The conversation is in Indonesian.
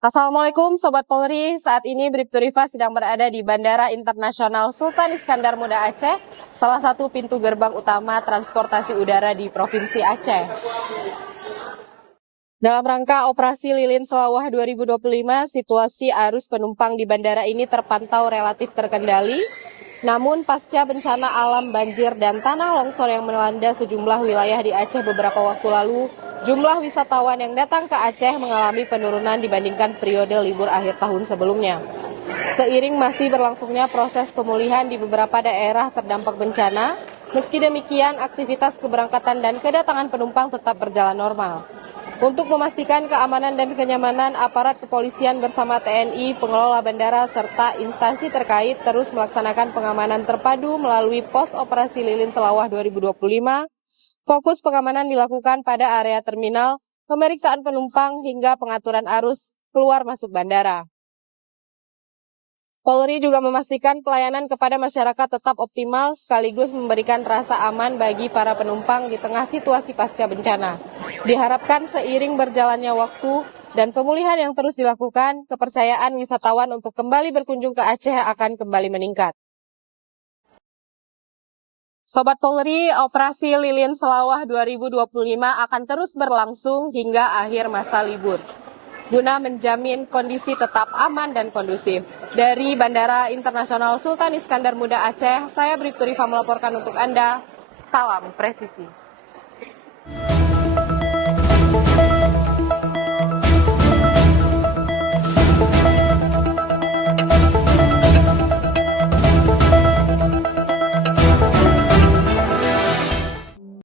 Assalamualaikum Sobat Polri, saat ini Bribtu Rifa sedang berada di Bandara Internasional Sultan Iskandar Muda Aceh, salah satu pintu gerbang utama transportasi udara di Provinsi Aceh. Dalam rangka Operasi Lilin Selawah 2025, situasi arus penumpang di bandara ini terpantau relatif terkendali. Namun pasca bencana alam banjir dan tanah longsor yang melanda sejumlah wilayah di Aceh beberapa waktu lalu, jumlah wisatawan yang datang ke Aceh mengalami penurunan dibandingkan periode libur akhir tahun sebelumnya. Seiring masih berlangsungnya proses pemulihan di beberapa daerah terdampak bencana, meski demikian aktivitas keberangkatan dan kedatangan penumpang tetap berjalan normal. Untuk memastikan keamanan dan kenyamanan, aparat kepolisian bersama TNI, pengelola bandara, serta instansi terkait terus melaksanakan pengamanan terpadu melalui pos operasi Lilin Selawah 2025. Fokus pengamanan dilakukan pada area terminal, pemeriksaan penumpang, hingga pengaturan arus keluar masuk bandara. Polri juga memastikan pelayanan kepada masyarakat tetap optimal sekaligus memberikan rasa aman bagi para penumpang di tengah situasi pasca bencana. Diharapkan seiring berjalannya waktu dan pemulihan yang terus dilakukan, kepercayaan wisatawan untuk kembali berkunjung ke Aceh akan kembali meningkat. Sobat Polri, Operasi Lilin Selawah 2025 akan terus berlangsung hingga akhir masa libur, guna menjamin kondisi tetap aman dan kondusif. Dari Bandara Internasional Sultan Iskandar Muda Aceh, saya Bribtu Rifa melaporkan untuk Anda. Salam presisi.